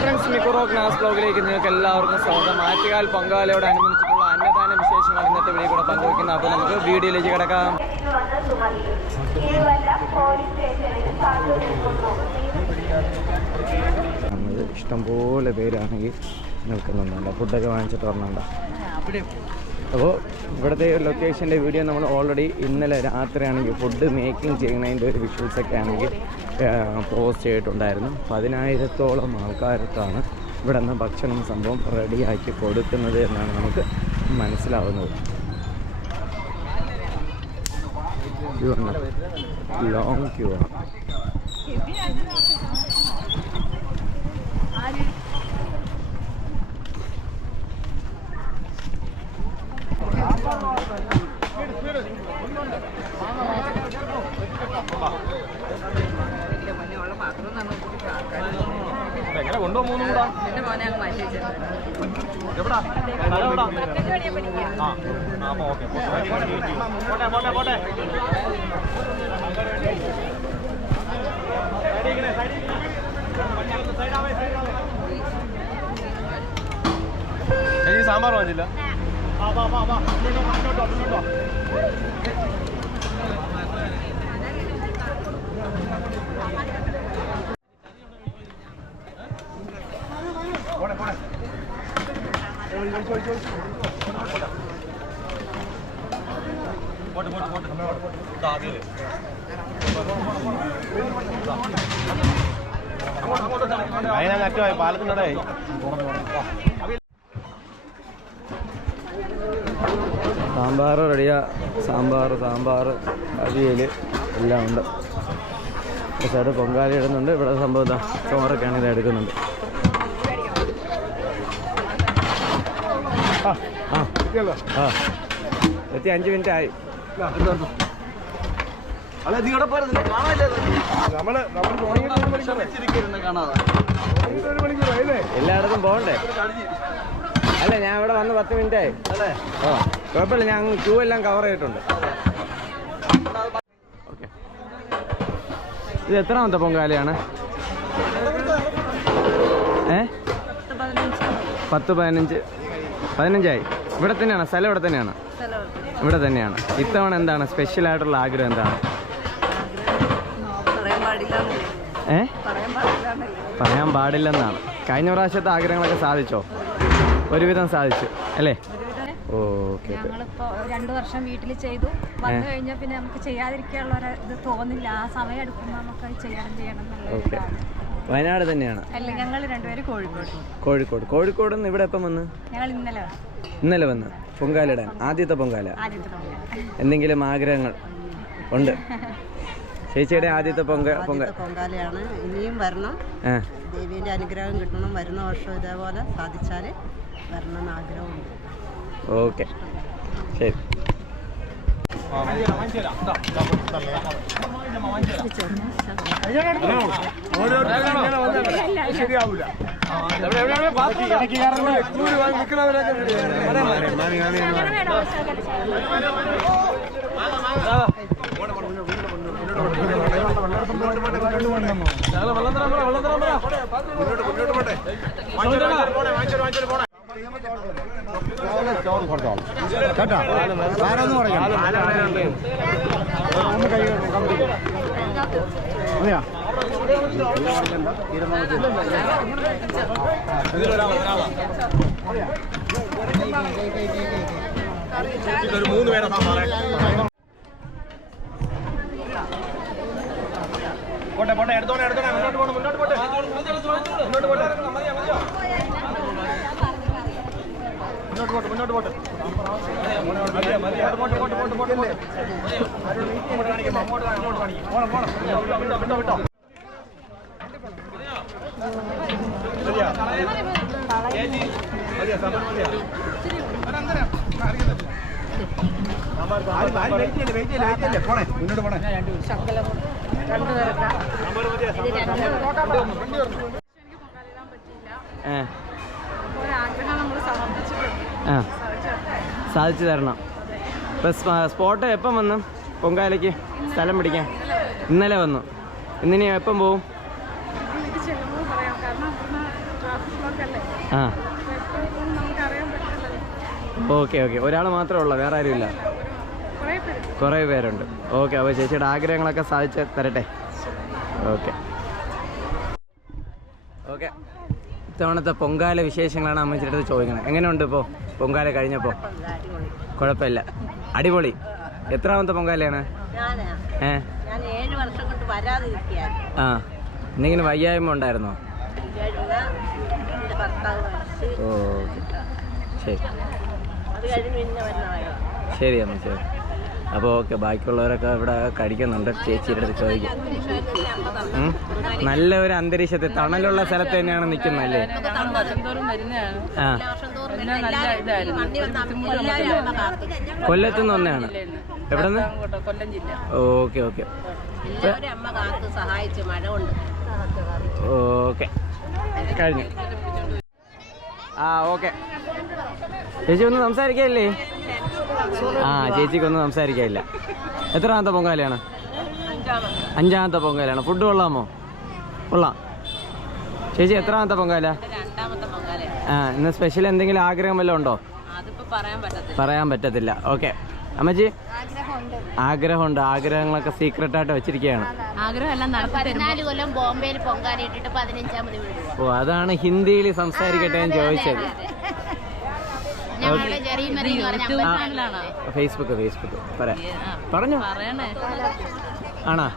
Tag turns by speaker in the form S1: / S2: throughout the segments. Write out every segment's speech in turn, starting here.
S1: Friends മിക്കുറോ class ബ്ലോഗിലേക്ക് നിങ്ങൾക്ക് എല്ലാവർക്കും സ്വാഗതം. ആറ്റുകാൽ പൊങ്കാലയോട് അനുബന്ധിച്ചിട്ടുള്ള അന്നദാന വിശേഷങ്ങൾ ഇന്നത്തെ വീഡിയോ കൂടെ പങ്കുവയ്ക്കുന്ന. അപ്പോൾ നമുക്ക് വീഡിയോയിലേക്ക് കിടക്കാം. നമ്മൾ ഇഷ്ടംപോലെ പേരാണെങ്കിൽ നിൽക്കുന്നുണ്ട് ഫുഡൊക്കെ വാങ്ങിച്ചിട്ട് വരണുണ്ട്. അപ്പോൾ ഇവിടുത്തെ ലൊക്കേഷന്റെ വീഡിയോ നമ്മൾ ഓൾറെഡി ഇന്നലെ രാത്രിയാണെങ്കിൽ ഫുഡ് മേക്കിംഗ് ചെയ്യുന്നതിന്റെ ഒരു വിഷ്വൽസൊക്കെ ആണെങ്കിൽ പോസ്റ്റ് ചെയ്തിട്ടുണ്ടായിരുന്നു. പതിനായിരത്തോളം ആൾക്കാർക്കാണ് ഇവിടെ നിന്ന് ഭക്ഷണം സംഭവം റെഡിയാക്കി കൊടുക്കുന്നത് എന്നാണ് നമുക്ക് മനസ്സിലാവുന്നത്. ലോങ് ക്യൂ ആണ്.
S2: എങ്ങനെ മൂന്നും കൂടാ.
S3: എന്റെ മോനെ അങ്ങ് മാറ്റി
S2: എവിടാ? ആ അപ്പോൾ ഓക്കെ പോട്ടെ പോട്ടെ പോട്ടെ. ഈ സാമ്പാർ വാങ്ങിച്ചില്ല? ആ. വാ വാ വാ. മുന്നോട്ടോ മുന്നോട്ടോ മുന്നോട്ടോ അറ്റമായി പാലത്തിനടേ
S1: സാമ്പാർ റെഡിയാ. സാമ്പാർ സാമ്പാർ അവിയൽ എല്ലാം ഉണ്ട്. സൈഡ് പൊങ്കാല ഇടുന്നുണ്ട് ഇവിടെ സംഭവം ചോറൊക്കെയാണ് ഇത് എടുക്കുന്നുണ്ട് ആ ആ എത്തി അഞ്ച് മിനിറ്റ് ആയി എല്ലായിടത്തും പോകണ്ടേ? അല്ല ഞാൻ ഇവിടെ വന്ന് പത്ത് മിനിറ്റ് ആയി ഓ കുഴപ്പമില്ല ഞാൻ ക്യൂ എല്ലാം കവർ ചെയ്തിട്ടുണ്ട്. ഓക്കെ. ഇത് എത്രാമത്തെ പൊങ്കാലയാണ്? ഏ? പത്ത് പതിനഞ്ച്. പതിനഞ്ചായി. ഇവിടെ തന്നെയാണ് സ്ഥലം ഇവിടെ തന്നെയാണ്. ഇവിടെ തന്നെയാണ്. ഇത്തവണ എന്താണ് സ്പെഷ്യൽ ആയിട്ടുള്ള ആഗ്രഹം എന്താണ്? ഏ?
S3: പറയാൻ പാടില്ല
S1: പറയാൻ പാടില്ലെന്നാണ്. കഴിഞ്ഞ പ്രാവശ്യത്തെ ആഗ്രഹങ്ങളൊക്കെ സാധിച്ചോ? ഒരുവിധം സാധിച്ചു അല്ലേ? ഓക്കെ
S4: രണ്ടു വർഷം വീട്ടിൽ ചെയ്തു. വന്നു കഴിഞ്ഞാൽ പിന്നെ നമുക്ക് ചെയ്യാതിരിക്കാനുള്ള ഒരു ഇത് തോന്നില്ല ആ സമയം എടുക്കുമ്പോൾ നമുക്ക് ചെയ്യണം ചെയ്യണം എന്നുള്ള
S1: ഓക്കെ വയനാട് തന്നെയാണ്.
S4: അല്ല ഞങ്ങൾ രണ്ടുപേരും കോഴിക്കോട്.
S1: കോഴിക്കോട്. കോഴിക്കോട് നിന്ന് ഇവിടെ എപ്പം വന്ന്?
S4: ഞങ്ങൾ ഇന്നലെ
S1: ഇന്നലെ വന്ന്. പൊങ്കാലിടാൻ ആദ്യത്തെ പൊങ്കാല. എന്തെങ്കിലും ആഗ്രഹങ്ങൾ ഉണ്ട്? ചേച്ചിയുടെ ആദ്യത്തെ പൊങ്ക പൊങ്ക
S3: പൊങ്കാലയാണ്. ഇനിയും വരണം. ദേവിയുടെ അനുഗ്രഹം കിട്ടണം. വരുന്ന വർഷം ഇതേപോലെ സാധിച്ചാൽ വരണം എന്ന് ആഗ്രഹമുണ്ട്.
S1: ഓക്കെ. ശരി.
S2: ശരിയാവൂല ഇതൊരു മൂന്ന് പേരെ സാമ്പാറേ പോട്ടെ പോട്ടെ എടുത്തോട്ടെ എടുത്തോട്ടെ മുന്നോട്ട് മുന്നോട്ട് പോട്ടെ മുന്നോട്ട് പോട്ടെ എടുത്തോണ്ട് എടുത്തോണ്ട് മുന്നോട്ട് പോകണം മുന്നോട്ട്. പോട്ടെ, മുന്നോട്ട് പോട്ടെ, പോട്ടെ, പോട്ടെ. വിട്ടോ, വിട്ടോ, വിട്ടോ. മതിയോ? മതിയോ, സാമ്പാർ മതിയോ? സാമ്പാർ, സാമ്പാർ, സാമ്പാർ. പോണേ, മുന്നോട്ട് പോണേ. സാമ്പാർ
S1: ആ. സാധിച്ചു തരണം. ഇപ്പം സ്പോട്ട് എപ്പം വന്നു? പൊങ്കാലയ്ക്ക് സ്ഥലം പിടിക്കാൻ. ഇന്നലെ വന്നു. ഇന്നിനി എപ്പം പോവും? ആ. Okay okay. ഒരാൾ മാത്രമേ ഉള്ളൂ വേറെ ആരും ഇല്ല കുറേ പേരുണ്ട്. ഓക്കെ അപ്പോൾ ചേച്ചിയുടെ ആഗ്രഹങ്ങളൊക്കെ സാധിച്ച് തരട്ടെ. ഓക്കെ. ഓക്കെ. ഇത്തവണത്തെ പൊങ്കാല വിശേഷങ്ങളാണ് അമ്മച്ചിയുടെ അടുത്ത് ചോദിക്കുന്നത് എങ്ങനെയുണ്ട് ഇപ്പോൾ പൊങ്കാല കഴിഞ്ഞപ്പോൾ കുഴപ്പമില്ല. അടിപൊളി. എത്രാമത്തെ പൊങ്കാലയാണ്? ഏ? ആ. എന്തെങ്കിലും വയ്യായ്മ ഉണ്ടായിരുന്നോ? ഓക്കെ ശരി. ശരി അമ്മ ശരി അപ്പോൾ ഓക്കെ ബാക്കിയുള്ളവരൊക്കെ ഇവിടെ കഴിക്കുന്നുണ്ട് ചേച്ചിയുടെ അടുത്ത് ചോദിക്കും? നല്ല ഒരു അന്തരീക്ഷത്തിൽ തണലുള്ള സ്ഥലത്ത് തന്നെയാണ് നിൽക്കുന്നല്ലേ ആ. കൊല്ലത്തുനിന്ന് വന്നെയാണ് എവിടെ നിന്ന് ഓക്കെ ഓക്കെ. ഓക്കെ. കഴിഞ്ഞു. ആ ഓക്കെ. ചേച്ചി ഒന്ന് സംസാരിക്കാനില്ലേ ആ ചേച്ചിക്കൊന്നും സംസാരിക്കാനില്ല. എത്രാമത്തെ പൊങ്കാലയാണ്? അഞ്ചാമത്തെ പൊങ്കാലയാണ്. ഫുഡ് കൊള്ളാമോ? കൊള്ളാം. ചേച്ചി എത്രാമത്തെ പൊങ്കാല? ആ ഇന്ന് സ്പെഷ്യൽ എന്തെങ്കിലും ആഗ്രഹം വല്ലതും ഉണ്ടോ?
S3: പറയാൻ പറ്റത്തില്ല.
S1: ഓക്കെ അമ്മച്ചി? ആഗ്രഹമുണ്ട്. ആഗ്രഹങ്ങളൊക്കെ സീക്രട്ട് ആയിട്ട് വെച്ചിരിക്കുകയാണ്. ഓ അതാണ് ഹിന്ദിയിൽ സംസാരിക്കട്ടെ എന്ന് ചോദിച്ചത്. ഫേസ്ബുക്ക് ഫേസ്ബുക്ക് പറയാം പറഞ്ഞു
S3: പറയണേ.
S1: ആണാ?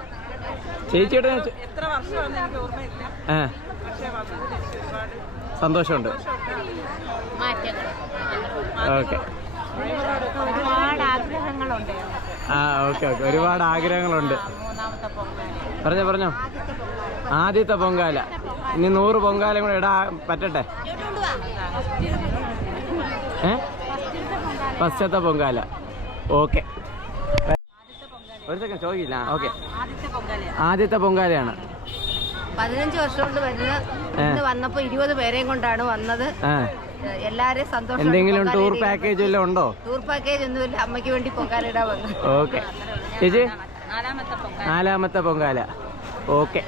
S1: ചേച്ചിയുടെ സന്തോഷമുണ്ട്. ഓക്കെ.
S4: ഒരുപാട് ആഗ്രഹങ്ങളുണ്ട്.
S1: ആ ഓക്കെ ഓക്കെ. ഒരുപാട് ആഗ്രഹങ്ങളുണ്ട്.
S3: മൂന്നാമത്തെ പൊങ്കാല.
S1: പറഞ്ഞോ പറഞ്ഞോ. ആദ്യത്തെ പൊങ്കാല. ഇനി നൂറ് പൊങ്കാലം കൂടെ ഇടാ പറ്റട്ടെ? ഏ? ഫസ്റ്റത്തെ പൊങ്കാല. ഓക്കെ. ഒരു സെക്കൻഡ് ചോദിക്കില്ല? ഓക്കെ.
S3: ആദ്യത്തെ പൊങ്കാലയാണ്.
S5: പതിനഞ്ച് വർഷം കൊണ്ട് വരുന്ന വന്നപ്പോ ഇരുപത് പേരെയും കൊണ്ടാണ് വന്നത്. എല്ലാരെയും സന്തോഷം
S1: എന്തെങ്കിലും ടൂർ പാക്കേജ് വല്ലതും ഉണ്ടോ?
S5: ടൂർ പാക്കേജ് ഒന്നുമില്ല. അമ്മയ്ക്ക് വേണ്ടി പൊങ്കാല ഇടാ വന്നു
S1: ഓക്കെ. ചേച്ചി? നാലാമത്തെ പൊങ്കാല. ഓക്കെ.